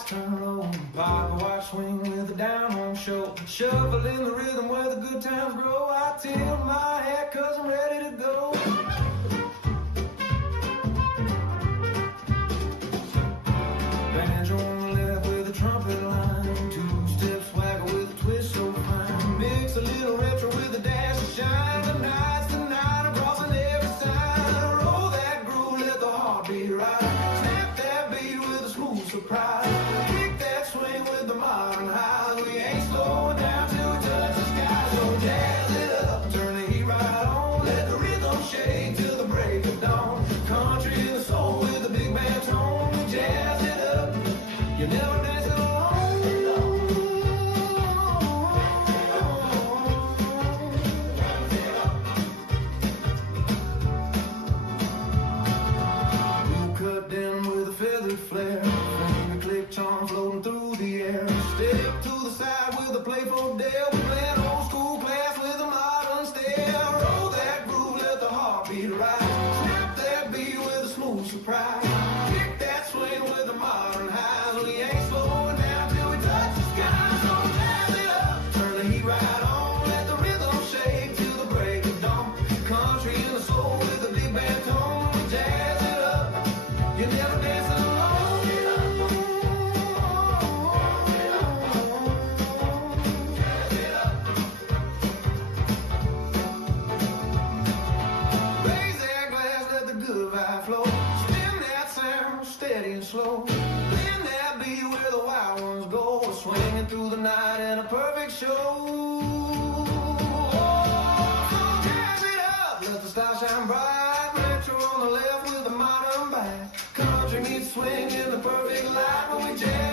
lights turn low, pocket watch swing with a down-home show. Shuffle in the rhythm where the good times grow. I tilt my hat 'cause I'm ready to go. Banjo on the left with a trumpet line, two-step swagger with a twist so fine. Mix a little retro with a dash of shine. The night's the night, I'm crossing every sign. Roll that groove, let the heart beat right. Snap that beat with a smooth surprise. Kick that swing with the modern highs. We ain't slowing down till we touch the sky. So jazz it up, turn the heat right on. Let the rhythm shake till the break of dawn. Country and the soul with a big band tone. Jazz it up, you never dance it alone. We'll cut down with a feathered flare. Finger click charm floating through the air. Step to the side with a playful dare. We play an old school class with a modern stare. Roll that groove, let the heart beat right. Snap that beat with a smooth surprise. Kick that swing with the modern highs. We ain't slowing down till we touch the sky. So jazz it up, turn the heat right on. Let the rhythm shake till the break of dawn. Country and the soul with a big band tone. Jazz it up, you never dance alone. Jazz it up. Raise that glass, let the good vibe flow. Spin that sound, steady and slow. Blend that beat where the wild ones go. We're swinging through the night in a perfect show. So jazz it up, let the stars shine bright. Retro on the left with the modern back. Country meets swing in the perfect light when we jazz.